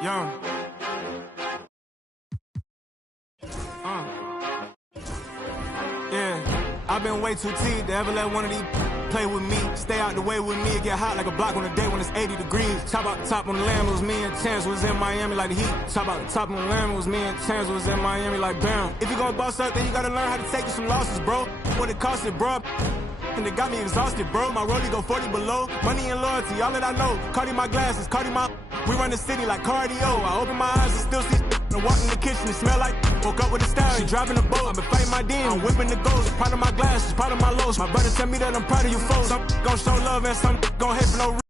Young. Yeah, I've been way too teed to ever let one of these play with me. Stay out the way with me, it get hot like a block on a day when it's 80 degrees. Top out the top on the land, it was me and Chance was in Miami like the Heat. Top out the top on the land, it was me and Chance was in Miami like bam. If you gon' boss up, then you gotta learn how to take you some losses, bro. What it cost it, bro. And it got me exhausted, bro. My rollie go 40 below. Money and loyalty, all that I know. Cardi my glasses, Cardi my... We run the city like cardio. I open my eyes and still see... And walk in the kitchen, it smell like... Woke up with a style, she driving the boat. I've been fighting my demons, I'm whipping the ghost. Part of my glasses, part of my lows. My brother tell me that I'm proud of you folks. Some gon' show love and some gon' hate for no reason.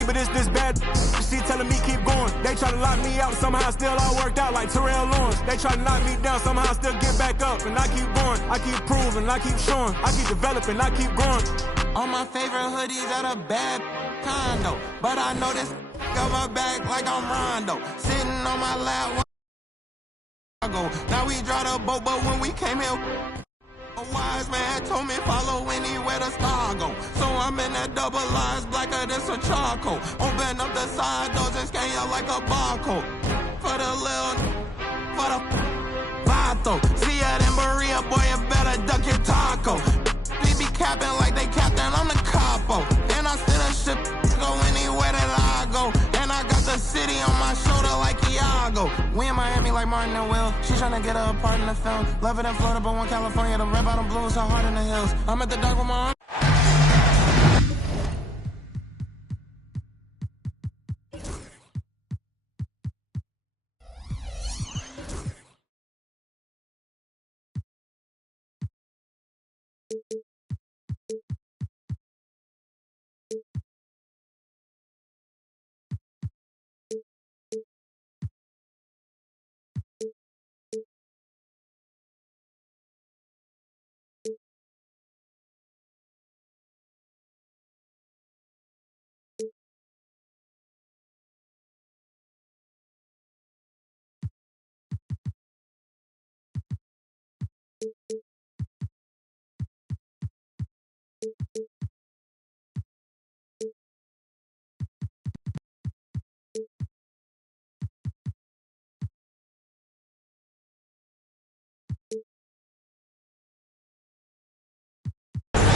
But it's this bad. She telling me keep going. They try to lock me out, somehow still all worked out like Terrell Lawrence. They try to knock me down, somehow still get back up. And I keep going, I keep proving, I keep showing, I keep developing, I keep growing. All my favorite hoodies at a bad condo, but I know this got my back like I'm Rondo. Sitting on my lap. Now we drive the boat, but when we came here, a wise man told me follow anywhere the star go. So I'm in that double eyes, blacker than some charcoal. Open up the side doors and scan you like a barcode. For the little, for the vato. See ya in Maria, boy, you better duck your taco. They be capping like they captain, I'm the capo. And I still a ship, go anywhere that I go. And I got the city on my shoulder like Iago. We in Miami like Martin and Will. She tryna get her a part in the film. Love it in Florida, but one California. The red bottom blues so hard in the hills. I'm at the dock with my arm.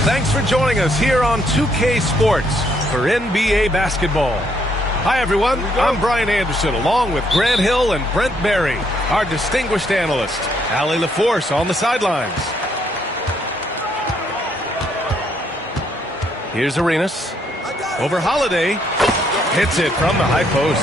Thanks for joining us here on 2K Sports for NBA basketball. Hi, everyone. I'm Brian Anderson, along with Grant Hill and Brent Berry, our distinguished analyst. Allie LaForce on the sidelines. Here's Arenas. Over Holiday. Hits it from the high post.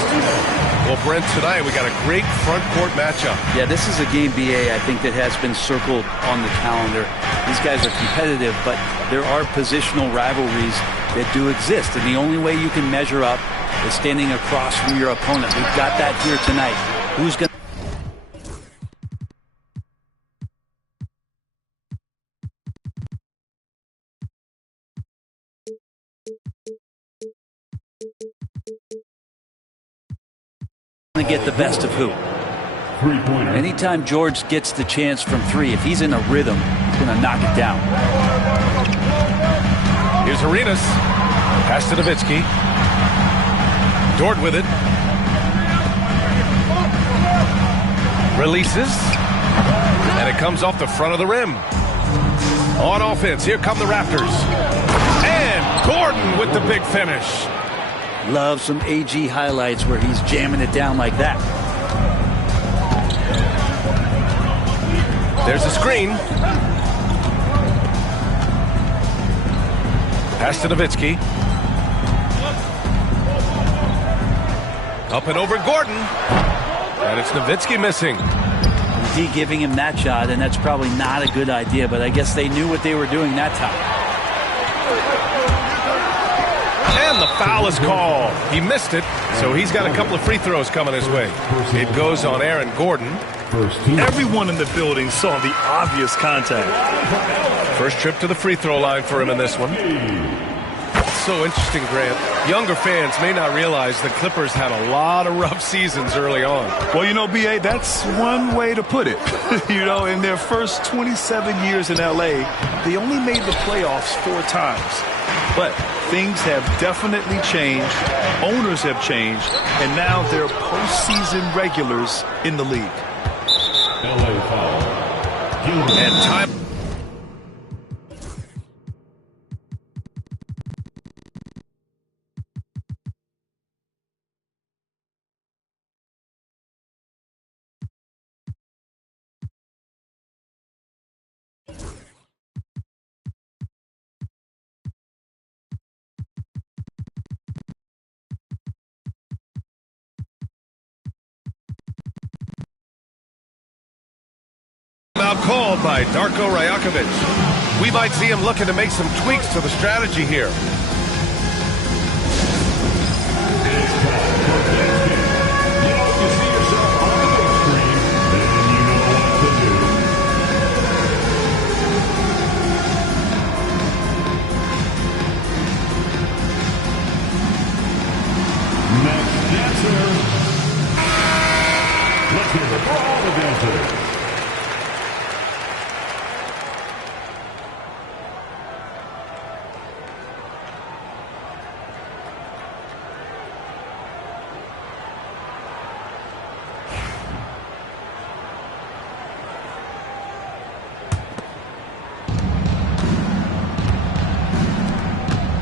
Well, Brent, tonight we got a great front court matchup. Yeah, this is a game, BA, I think, that has been circled on the calendar. These guys are competitive, but there are positional rivalries that do exist, and the only way you can measure up is standing across from your opponent. We've got that here tonight. Who's going to... get the best of who? Anytime George gets the chance from three, if he's in a rhythm, he's going to knock it down. Here's Arenas. Pass to Nowitzki. Dort with it. Releases. And it comes off the front of the rim. On offense, here come the Raptors. And Gordon with the big finish. Love some AG highlights where he's jamming it down like that. There's a screen. Pass to Nowitzki. Up and over Gordon. And it's Nowitzki missing. D giving him that shot, and that's probably not a good idea, but I guess they knew what they were doing that time. And the foul is called. He missed it, so he's got a couple of free throws coming his way. It goes on Aaron Gordon. Everyone in the building saw the obvious contact. First trip to the free throw line for him in this one. So interesting, Grant. Younger fans may not realize the Clippers had a lot of rough seasons early on. Well, you know, BA, that's one way to put it. You know, in their first 27 years in L.A., they only made the playoffs 4 times. But things have definitely changed. Owners have changed, and now they're postseason regulars in the league. And time. Out called by Darko Rajakovic. We might see him looking to make some tweaks to the strategy here. Let's hear it for all the dancers.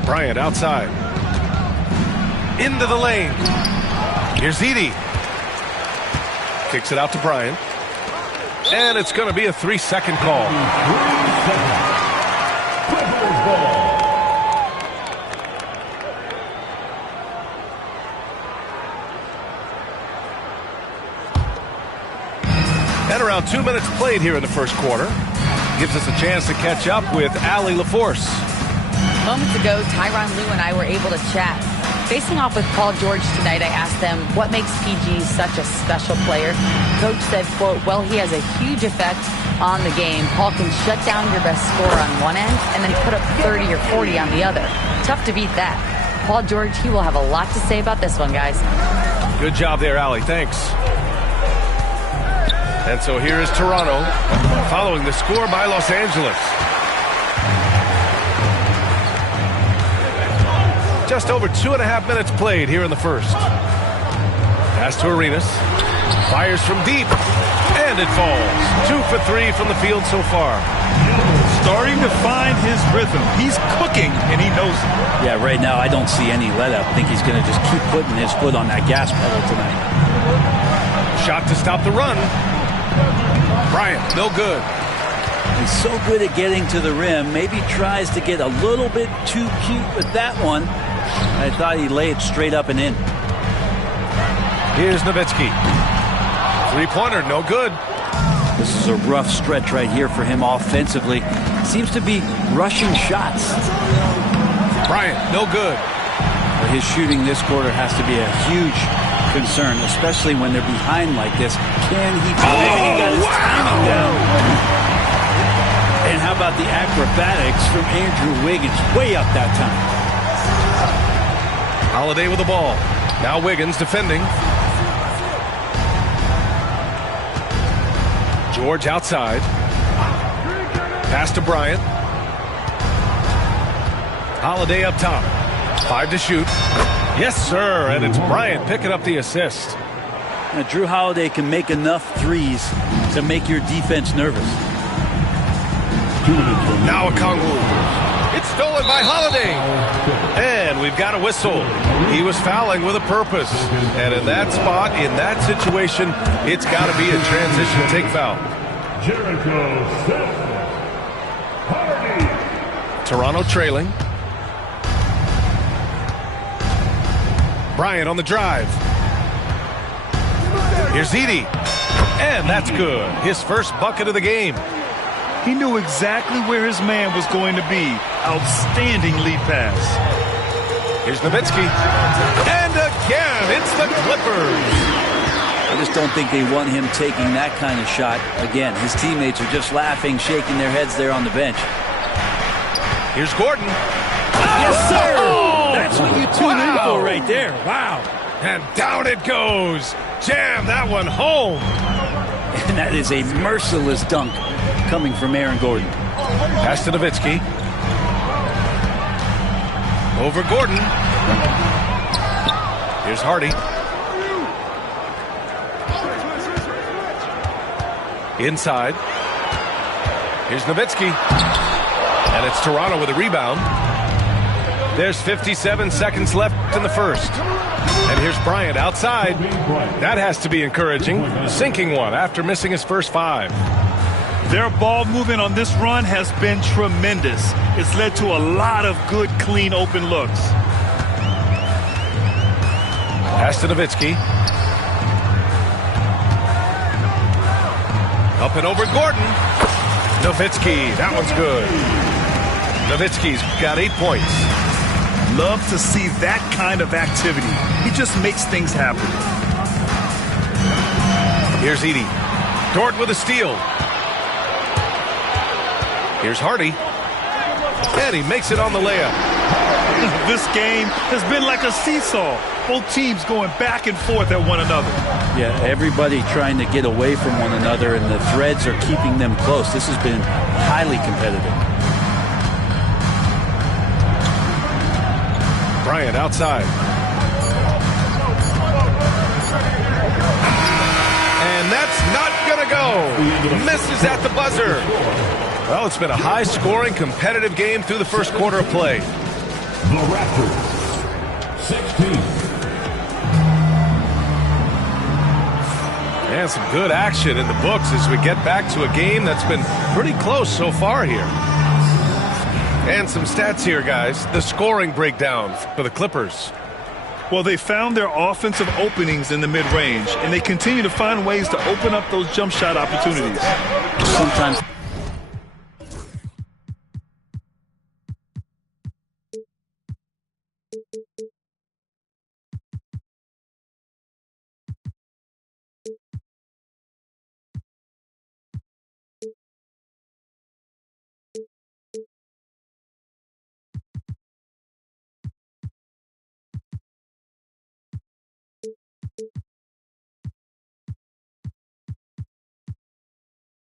Bryant outside. Into the lane. Here's Edie. Kicks it out to Bryant. And it's going to be a 3-second call. 3 seconds. Clippers ball. And around 2 minutes played here in the first quarter. Gives us a chance to catch up with Allie LaForce. Moments ago, Tyronn Lue and I were able to chat. Facing off with Paul George tonight, I asked them what makes PG such a special player. Coach said, quote, well, he has a huge effect on the game. Paul can shut down your best scorer on one end and then put up 30 or 40 on the other. Tough to beat that. Paul George, he will have a lot to say about this one, guys. Good job there, Allie. Thanks. And so here is Toronto following the score by Los Angeles. Just over 2.5 minutes played here in the first. Pass to Arenas. Fires from deep. And it falls. 2 for 3 from the field so far. Starting to find his rhythm. He's cooking, and he knows it. Yeah, right now I don't see any let up. I think he's going to just keep putting his foot on that gas pedal tonight. Shot to stop the run. Bryant, no good. He's so good at getting to the rim. Maybe tries to get a little bit too cute with that one. I thought he laid straight up and in. Here's Nowitzki. Three-pointer, no good. This is a rough stretch right here for him offensively. Seems to be rushing shots. Bryant, no good. But his shooting this quarter has to be a huge concern, especially when they're behind like this. Can he he got his timing down. And how about the acrobatics from Andrew Wiggins? Way up that time. Holiday with the ball. Now Wiggins defending. George outside. Pass to Bryant. Holiday up top. 5 to shoot. Yes, sir. And it's Bryant picking up the assist. Now, Drew Holiday can make enough threes to make your defense nervous. Now a Kongu. It's stolen by Holiday. And we've got a whistle. He was fouling with a purpose. And in that spot, in that situation, it's got to be a transition take foul. Toronto trailing. Bryant on the drive. Here's Edie. And that's good. His first bucket of the game. He knew exactly where his man was going to be. Outstanding lead pass. Here's Nowitzki. And again, it's the Clippers. I just don't think they want him taking that kind of shot. Again, his teammates are just laughing, shaking their heads there on the bench. Here's Gordon. Yes, sir! Oh! That's what you tune in for right there. Wow. And down it goes. Jam that one home. And that is a merciless dunk coming from Aaron Gordon. Pass to Nowitzki. Over Gordon. Here's Hardy. Inside. Here's Nowitzki. And it's Toronto with a rebound. There's 57 seconds left in the first. And here's Bryant outside. That has to be encouraging. Sinking one after missing his first 5. Their ball movement on this run has been tremendous. It's led to a lot of good, clean, open looks. Pass to Nowitzki. Up and over Gordon. Nowitzki, that one's good. Nowitzki's got 8 points. Love to see that kind of activity. He just makes things happen. Here's Edey. Dort with a steal. Here's Hardy. And he makes it on the layup. This game has been like a seesaw. Both teams going back and forth at one another. Yeah, everybody trying to get away from one another, and the threads are keeping them close. This has been highly competitive. Bryant outside. And that's not going to go. Misses at the buzzer. Well, it's been a high-scoring, competitive game through the first quarter of play. The Raptors, 16. And some good action in the books as we get back to a game that's been pretty close so far here. And some stats here, guys. The scoring breakdown for the Clippers. Well, they found their offensive openings in the mid-range, and they continue to find ways to open up those jump shot opportunities. Sometimes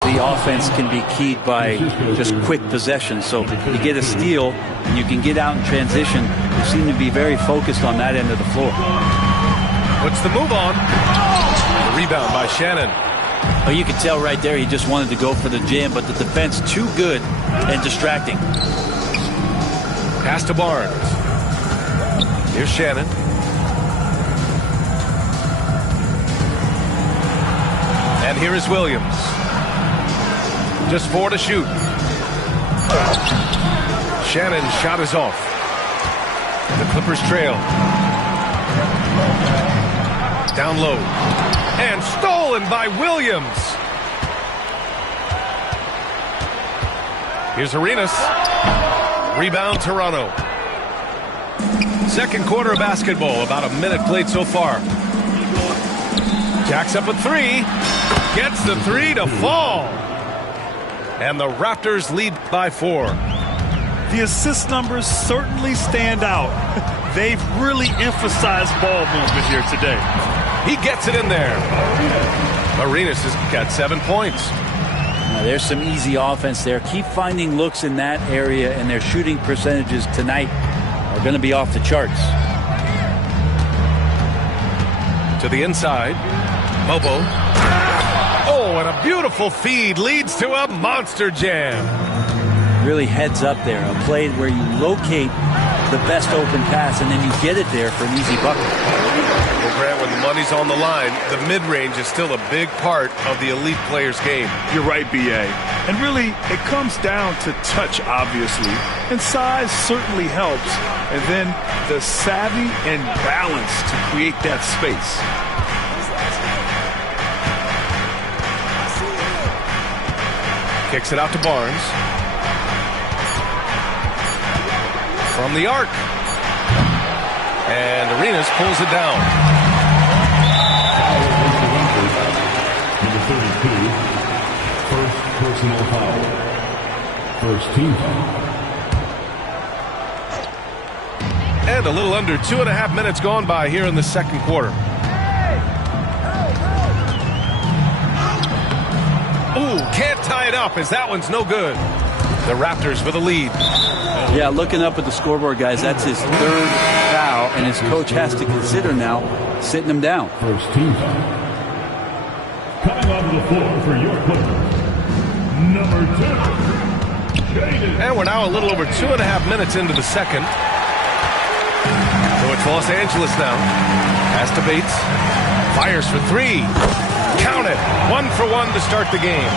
the offense can be keyed by just quick possession. So you get a steal, and you can get out in transition. You seem to be very focused on that end of the floor. What's the move on? The rebound by Shannon. Oh, you could tell right there he just wanted to go for the jam, but the defense too good and distracting. Pass to Barnes. Here's Shannon. And here is Williams. Just 4 to shoot. Shannon's shot is off. The Clippers trail. Down low. And stolen by Williams. Here's Arenas. Rebound Toronto. Second quarter of basketball. About a minute played so far. Jacks up a 3. Gets the 3 to fall. And the Raptors lead by 4. The assist numbers certainly stand out. They've really emphasized ball movement here today. He gets it in there. Arenas has got 7 points. Now, there's some easy offense there. Keep finding looks in that area, and their shooting percentages tonight are going to be off the charts. To the inside. Bobo. Oh, and a beautiful feed leads to a monster jam. Really heads up there. A play where you locate the best open pass, and then you get it there for an easy bucket. Well, Grant, when the money's on the line, the mid-range is still a big part of the elite player's game. You're right, B.A. And really, it comes down to touch, obviously. And size certainly helps. And then the savvy and balance to create that space. Kicks it out to Barnes. From the arc. And Arenas pulls it down. Number 32, first personal foul. First team foul. And a little under 2.5 minutes gone by here in the second quarter. Ooh, can't tie it up as that one's no good. The Raptors with a lead. Yeah, looking up at the scoreboard, guys, that's his third foul, and his coach has to consider now sitting him down. First team foul. Coming onto the floor for your Clippers, number 2, Jaden. And we're now a little over 2.5 minutes into the second. So it's Los Angeles now. Pass to Bates. Fires for 3. Count it. 1 for 1 to start the game.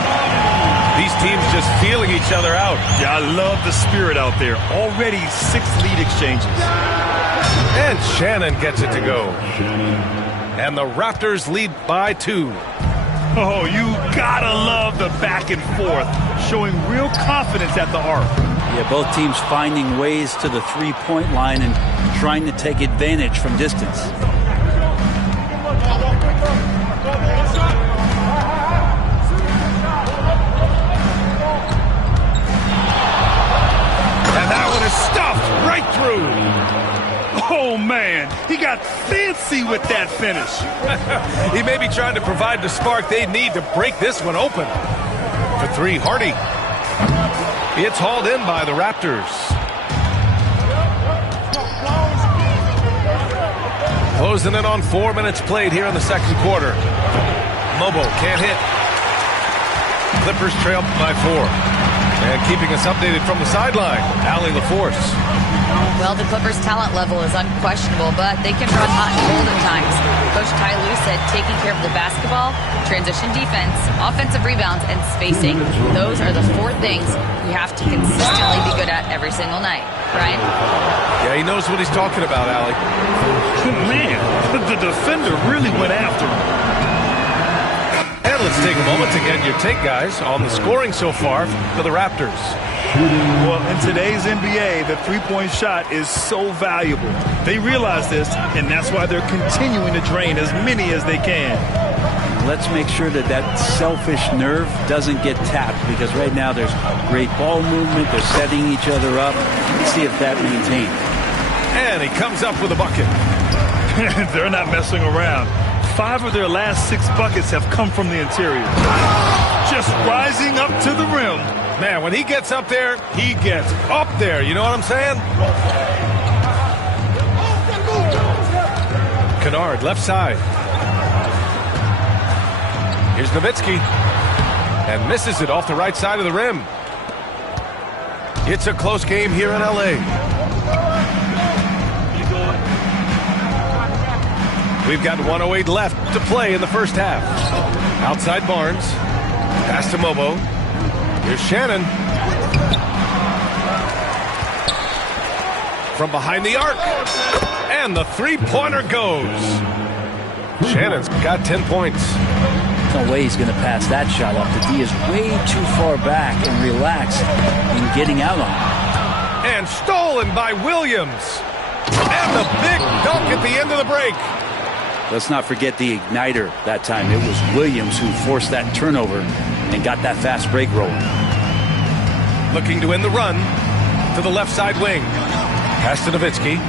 These teams just feeling each other out. Yeah, I love the spirit out there. Already 6 lead exchanges. And Shannon gets it to go. And the Raptors lead by 2. Oh, you gotta love the back and forth, showing real confidence at the arc. Yeah, both teams finding ways to the three-point line and trying to take advantage from distance. And that one is stuffed right through. Oh, man, he got fancy with that finish. He may be trying to provide the spark they need to break this one open. For 3, Hardy. It's hauled in by the Raptors. Closing in on 4 minutes played here in the second quarter. Mobo can't hit. Clippers trail by 4. And keeping us updated from the sideline, Allie LaForce. Well, the Clippers' talent level is unquestionable, but they can run hot and cold at times. Coach Ty Lue said taking care of the basketball, transition defense, offensive rebounds, and spacing. Those are the 4 things we have to consistently be good at every single night. Ryan? Yeah, he knows what he's talking about, Allie. Man, the defender really went after him. And let's take a moment to get your take, guys, on the scoring so far for the Raptors. Well, in today's NBA, the three-point shot is so valuable. They realize this, and that's why they're continuing to drain as many as they can. Let's make sure that that selfish nerve doesn't get tapped, because right now there's great ball movement. They're setting each other up. Let's see if that maintains. And he comes up with a bucket. They're not messing around. 5 of their last 6 buckets have come from the interior. Just rising up to the rim. Man, when he gets up there, he gets up there. You know what I'm saying? Kennard, left side. Here's Nowitzki. And misses it off the right side of the rim. It's a close game here in L.A. We've got 1:08 left to play in the first half. Outside Barnes. Pass to Mobo. Here's Shannon. From behind the arc. And the three-pointer goes. Shannon's got 10 points. No way he's going to pass that shot up. The D is way too far back and relaxed in getting out on it. And stolen by Williams. And the big dunk at the end of the break. Let's not forget the igniter that time. It was Williams who forced that turnover and got that fast break rolling. Looking to end the run to the left side wing. Pass to Nowitzki.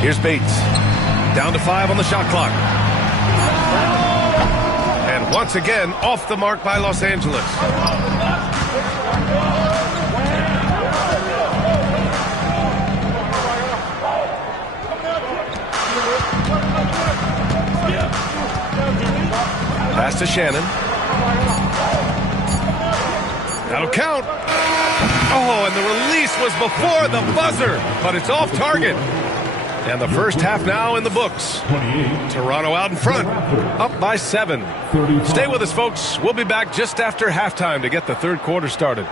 Here's Bates. Down to 5 on the shot clock. And once again, off the mark by Los Angeles. Pass to Shannon. That'll count. Oh, and the release was before the buzzer, but it's off target. And the first half now in the books. Toronto out in front, up by 7. Stay with us, folks. We'll be back just after halftime to get the third quarter started.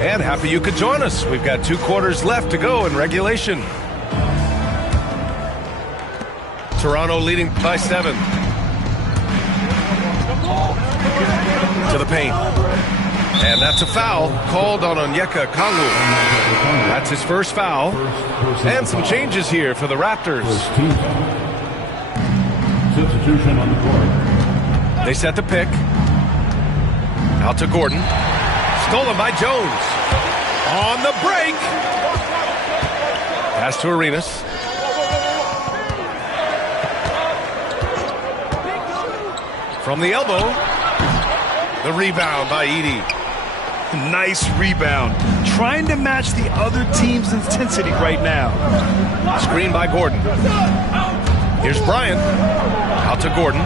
And happy you could join us. We've got 2 quarters left to go in regulation. Toronto leading by 7. To the paint. And that's a foul called on Onyeka Okongwu. That's his first foul. And some changes here for the Raptors. Substitution on the court. They set the pick. Out to Gordon. Stolen by Jones. On the break. Pass to Arenas. From the elbow. The rebound by Edey. Nice rebound. Trying to match the other team's intensity right now. Screen by Gordon. Here's Bryant. Out to Gordon.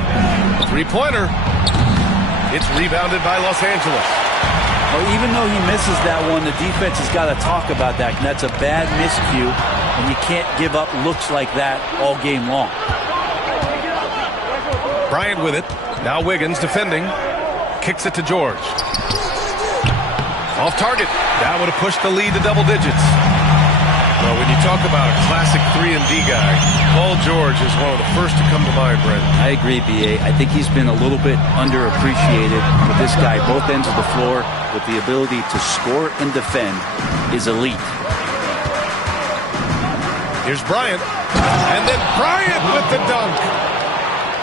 Three-pointer. It's rebounded by Los Angeles. Well, even though he misses that one, the defense has got to talk about that. And that's a bad miscue, and you can't give up looks like that all game long. Bryant with it. Now Wiggins defending. Kicks it to George. Off target. That would have pushed the lead to double digits. Well, when you talk about a classic 3-and-D guy, Paul George is one of the first to come to mind, Brent. I agree, B.A. I think he's been a little bit underappreciated. But this guy, both ends of the floor, with the ability to score and defend, is elite. Here's Bryant. And then Bryant with the dunk.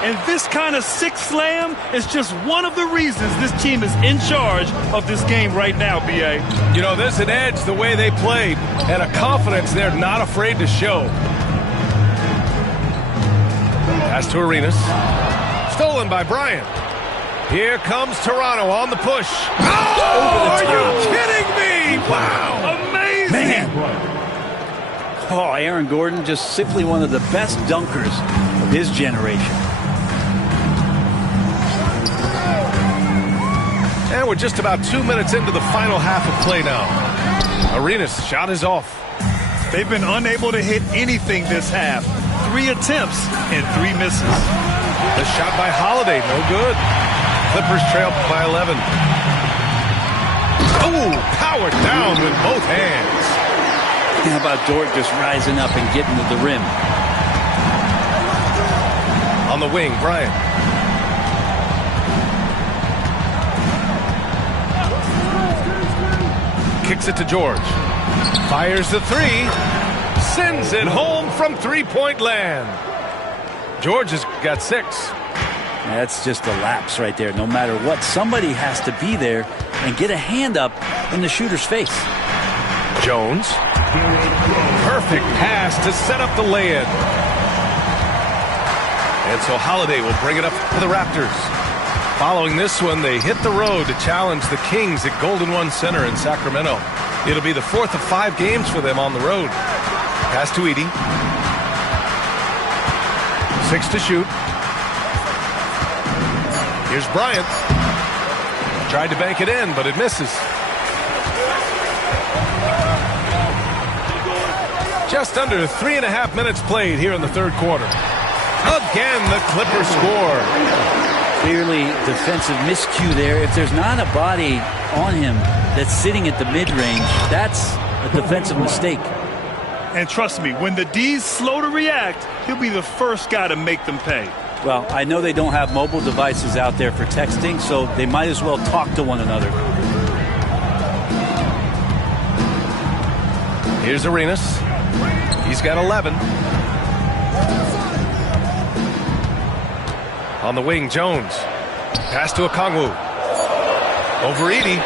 And this kind of sick slam is just one of the reasons this team is in charge of this game right now, B.A. You know, there's an edge the way they played and a confidence they're not afraid to show. Pass to Arenas. Stolen by Bryant. Here comes Toronto on the push. Oh, are you kidding me? Wow. Amazing. Man. Oh, Aaron Gordon, just simply one of the best dunkers of his generation. And we're just about 2 minutes into the final half of play now. Arenas' shot is off. They've been unable to hit anything this half. 3 attempts and 3 misses. The shot by Holiday, no good. Clippers trail by 11. Oh, powered down with both hands. How about Dort just rising up and getting to the rim? On the wing, Bryant. Kicks it to George. Fires the three. Sends it home from three-point land. George has got 6. That's just a lapse right there. No matter what, somebody has to be there and get a hand up in the shooter's face. Jones. Perfect pass to set up the lay-in. And so Holiday will bring it up for the Raptors. Following this one, they hit the road to challenge the Kings at Golden One Center in Sacramento. It'll be the 4th of 5 games for them on the road. Pass to Edey. 6 to shoot. Here's Bryant. Tried to bank it in, but it misses. Just under 3.5 minutes played here in the third quarter. Again, the Clippers score. Clearly defensive miscue there. If there's not a body on him that's sitting at the mid-range, that's a defensive mistake. And trust me, when the D's slow to react, he'll be the first guy to make them pay. Well, I know they don't have mobile devices out there for texting, so they might as well talk to one another. Here's Arenas. He's got 11. On the wing, Jones. Pass to Okongwu. Over Edey.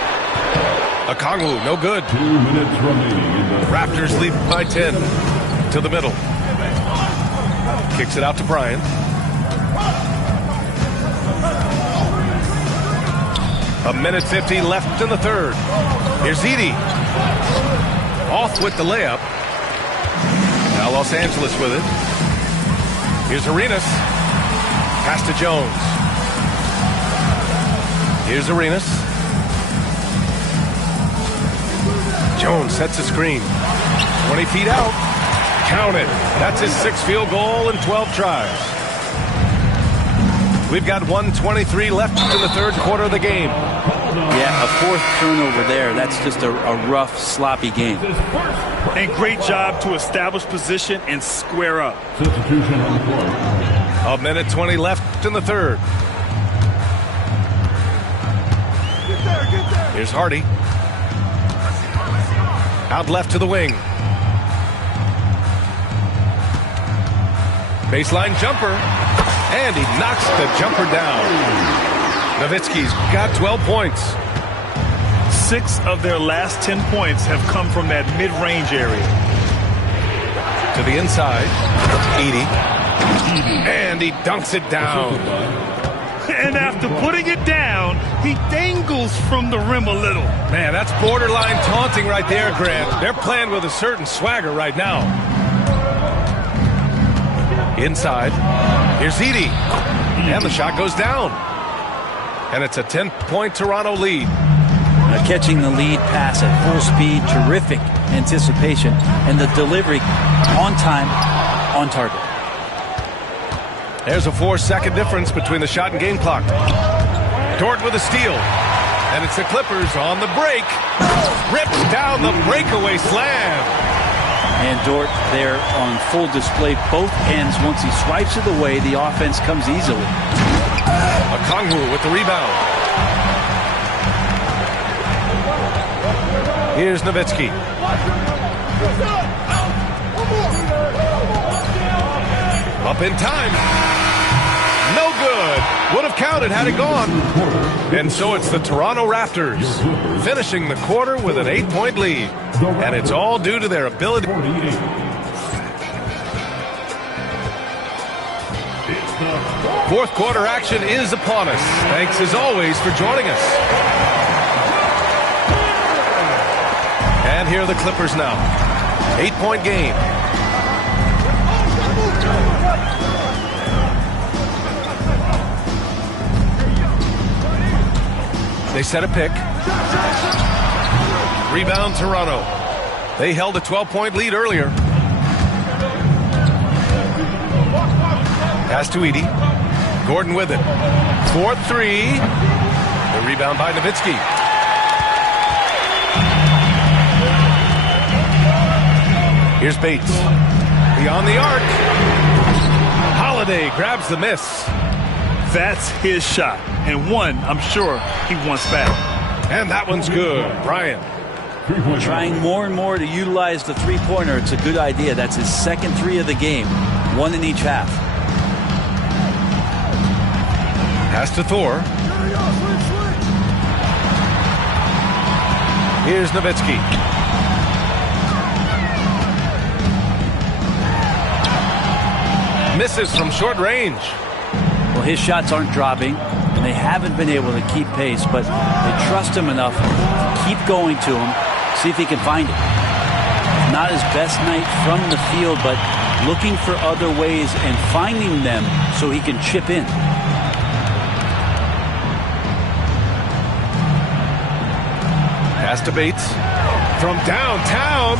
Okongwu, no good. 2 minutes remaining. Raptors lead by 10. To the middle. Kicks it out to Bryant. A minute 50 left in the third. Here's Edey. Off with the layup. Now Los Angeles with it. Here's Arenas. Pass to Jones. Here's Arenas. Jones sets a screen. 20 feet out. Count it. That's his 6th field goal in 12 tries. We've got 1:23 left in the third quarter of the game. Yeah, a 4th turnover there. That's just a rough, sloppy game. And great job to establish position and square up. Substitution on the court. A minute 20 left in the third. Here's Hardy. Out left to the wing. Baseline jumper. And he knocks the jumper down. Nowitzki's got 12 points. 6 of their last 10 points have come from that mid-range area. To the inside, Edey. And he dunks it down. And after putting it down, he dangles from the rim a little. Man, that's borderline taunting right there, Grant. They're playing with a certain swagger right now. Inside, here's Edey. And the shot goes down. And it's a 10-point Toronto lead. Catching the lead pass at full speed, terrific anticipation, and the delivery on time, on target. There's a 4-second difference between the shot and game clock. Dort with a steal. And it's the Clippers on the break. Rips down the breakaway slam. And Dort there on full display, both ends. Once he swipes it away, the offense comes easily. Okongwu with the rebound. Here's Nowitzki. Up in time. No good. Would have counted had it gone. And so it's the Toronto Raptors finishing the quarter with an 8-point lead. And it's all due to their ability. Fourth quarter action is upon us. Thanks as always for joining us. And here are the Clippers now. 8-point game. They set a pick. Rebound Toronto. They held a 12-point lead earlier. Pass to Edey. Gordon with it. 4-3. The rebound by Nowitzki. Here's Bates. Beyond the arc. Holiday grabs the miss. That's his shot, and one I'm sure he wants back. And that one's good. Brian. Trying more and more to utilize the three-pointer. It's a good idea. That's his second three of the game. One in each half. Pass to Thor. Here's Nowitzki. Misses from short range. Well, his shots aren't dropping, and they haven't been able to keep pace, but they trust him enough to keep going to him, see if he can find it. Not his best night from the field, but looking for other ways and finding them so he can chip in. Pass to Bates. From downtown.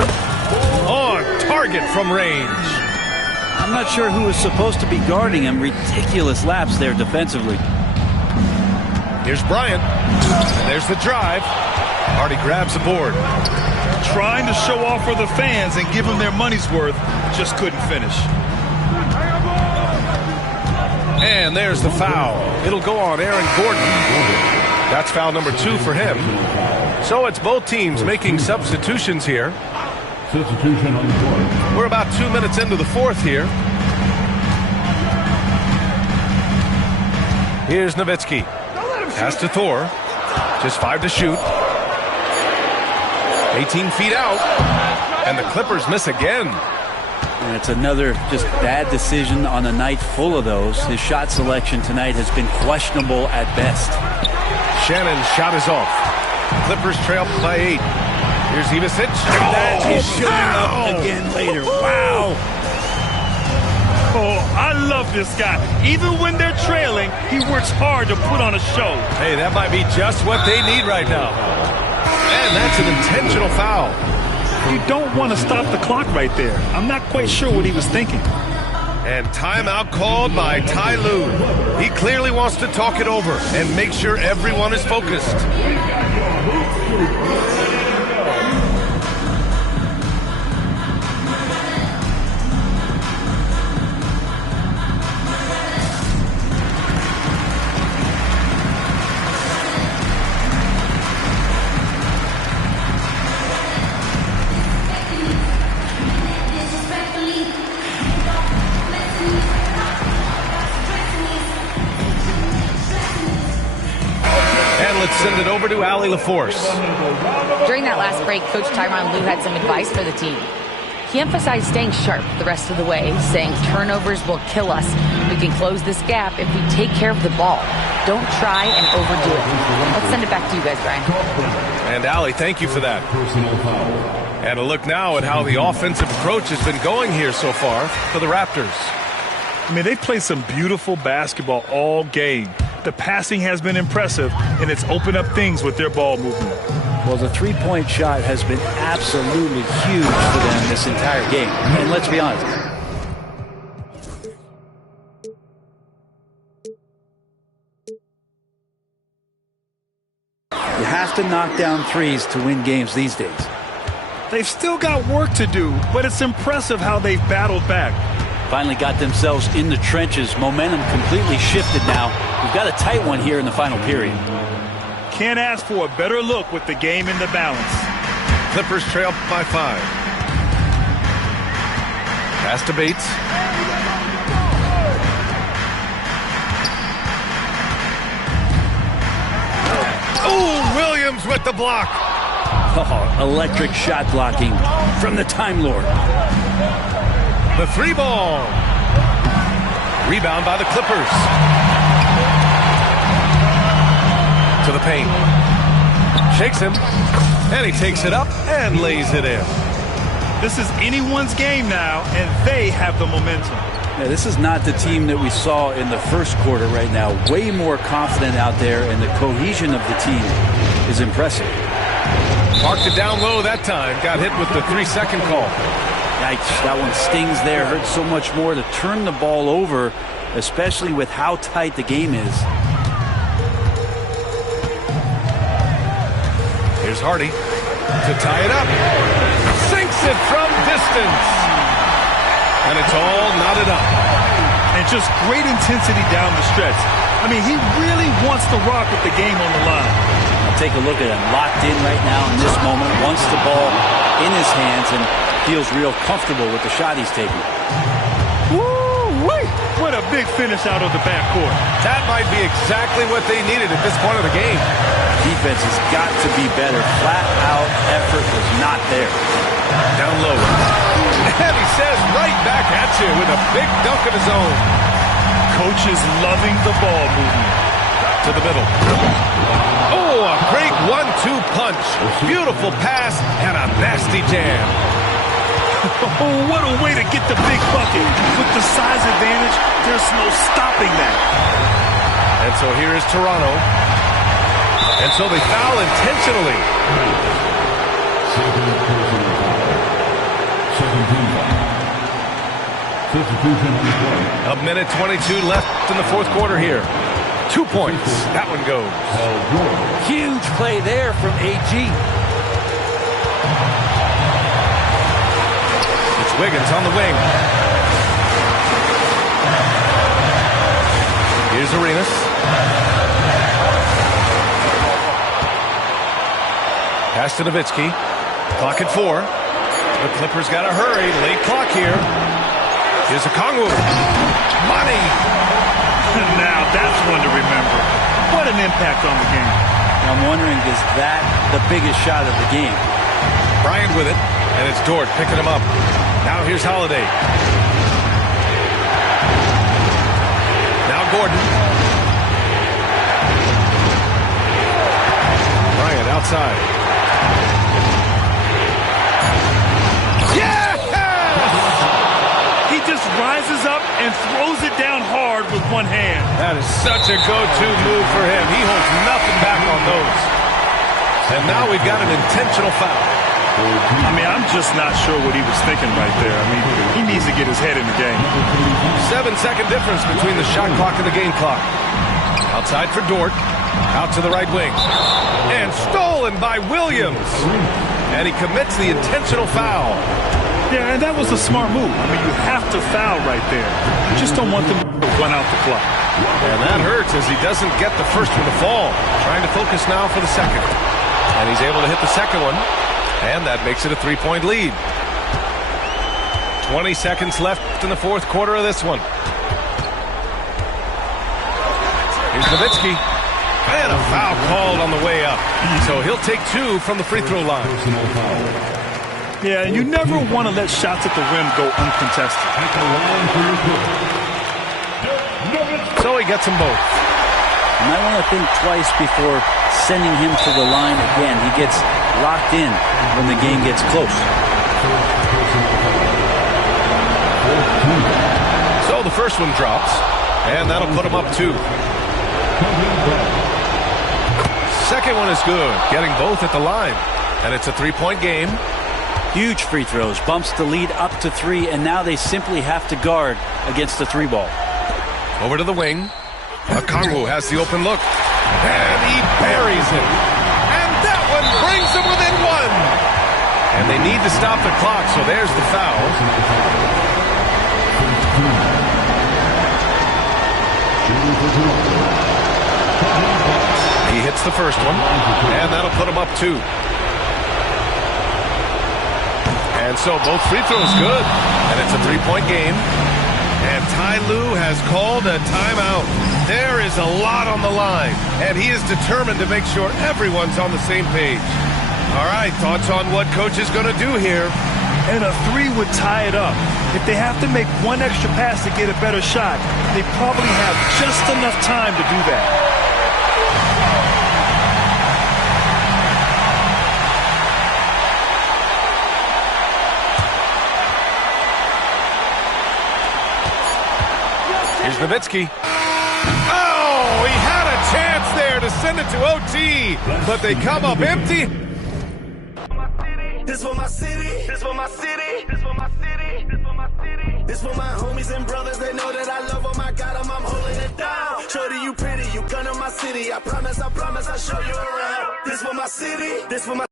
On target from range. I'm not sure who is supposed to be guarding him. Ridiculous lapse there defensively. Here's Bryant. And there's the drive. Hardy grabs the board. Trying to show off for the fans and give them their money's worth. Just couldn't finish. And there's the foul. It'll go on Aaron Gordon. That's foul number 2 for him. So it's both teams making substitutions here. Substitution on the court. We're about 2 minutes into the fourth here. Here's Nowitzki. Pass to Thor. Just 5 to shoot. 18 feet out. And the Clippers miss again. And it's another just bad decision on a night full of those. His shot selection tonight has been questionable at best. Shannon's shot is off. Clippers trail by 8. Here's Gm6. That is showing up again later. Wow. Oh, I love this guy. Even when they're trailing, he works hard to put on a show. Hey, that might be just what they need right now. And that's an intentional foul. You don't want to stop the clock right there. I'm not quite sure what he was thinking. And timeout called by Ty Lue. He clearly wants to talk it over and make sure everyone is focused. send it over to Allie LaForce. During that last break, Coach Tyronn Lue had some advice for the team. He emphasized staying sharp the rest of the way, saying turnovers will kill us. We can close this gap if we take care of the ball. Don't try and overdo it. Let's send it back to you guys, Brian. And Allie, thank you for that. And a look now at how the offensive approach has been going here so far for the Raptors. I mean, they've played some beautiful basketball all game. The passing has been impressive, and it's opened up things with their ball movement. Well, the three-point shot has been absolutely huge for them this entire game. And let's be honest. You have to knock down threes to win games these days. They've still got work to do, but it's impressive how they've battled back. Finally got themselves in the trenches. Momentum completely shifted now. We've got a tight one here in the final period. Can't ask for a better look with the game in the balance. Clippers trail by 5. Pass to Bates. Oh, Williams with the block. Oh, electric shot blocking from the Time Lord. The 3-ball. Rebound by the Clippers. To the paint. Shakes him. And he takes it up and lays it in. This is anyone's game now, and they have the momentum. Yeah, this is not the team that we saw in the first quarter right now. Way more confident out there, and the cohesion of the team is impressive. Marked it down low that time. Got hit with the 3-second call. Yikes, that one stings there. Hurts so much more to turn the ball over, especially with how tight the game is. Here's Hardy to tie it up. Sinks it from distance. And it's all knotted up. And just great intensity down the stretch. I mean, he really wants to rock with the game on the line. Take a look at him, locked in right now in this moment, wants the ball in his hands and feels real comfortable with the shot he's taking. Woo-wee! What a big finish out of the backcourt. That might be exactly what they needed at this point of the game. Defense has got to be better. Flat out effort was not there. Down low. And he says right back at you with a big dunk of his own. Coach is loving the ball movement. To the middle. Oh, a great 1-2 punch. Beautiful pass and a nasty jam. Oh, what a way to get the big bucket. With the size advantage, there's no stopping that. And so here is Toronto. And so they foul intentionally. A minute 22 left in the fourth quarter here. 2 points. That one goes. Huge play there from AG. It's Wiggins on the wing. Here's Arenas. Pass to Nowitzki. Clock at 4. The Clippers got to hurry. Late clock here. Here's Okongwu. Money. Now that's one to remember. What an impact on the game. I'm wondering, is that the biggest shot of the game? Bryant with it, and it's Dort picking him up. Now here's Holiday. Now Gordon. Bryant outside. Yes! He just rises up and throws it down hard with one hand. That is such a go-to move for him. He holds nothing back on those. And now we've got an intentional foul. I mean, I'm just not sure what he was thinking right there. I mean, he needs to get his head in the game. 7-second difference between the shot clock and the game clock. Outside for Dort. Out to the right wing. And stolen by Williams. And he commits the intentional foul. Yeah, and that was a smart move. I mean, you have to foul right there. You just don't want them to run out the clock. And that hurts as he doesn't get the first one to fall. Trying to focus now for the second. And he's able to hit the second one. And that makes it a 3-point lead. 20 seconds left in the fourth quarter of this one. Here's Nowitzki. And a foul called on the way up. So he'll take 2 from the free throw line. Yeah, and you never want to let shots at the rim go uncontested. So he gets them both. You might want to think twice before sending him to the line again. He gets locked in when the game gets close. So the first one drops, and that'll put him up 2. Second one is good, getting both at the line. And it's a 3-point game. Huge free throws, bumps the lead up to 3, and now they simply have to guard against the 3-ball. Over to the wing. Okongwu has the open look. And he buries it. And that one brings them within 1. And they need to stop the clock, so there's the foul. He hits the first one, and that'll put him up 2. And so both free throws good, and it's a 3-point game. And Ty Lue has called a timeout. There is a lot on the line, and he is determined to make sure everyone's on the same page. All right, thoughts on what coach is going to do here? And a 3 would tie it up. If they have to make one extra pass to get a better shot, they probably have just enough time to do that. Here's Nowitzki. Oh, he had a chance there to send it to OT, but they come up empty. This for my city, this for my city, this for my city, this for my city. This for my homies and brothers, they know that I love them, I got them, I'm holding it down. Shorty, you pretty, you gun on my city, I promise, I'll show you around. This for my city, this for my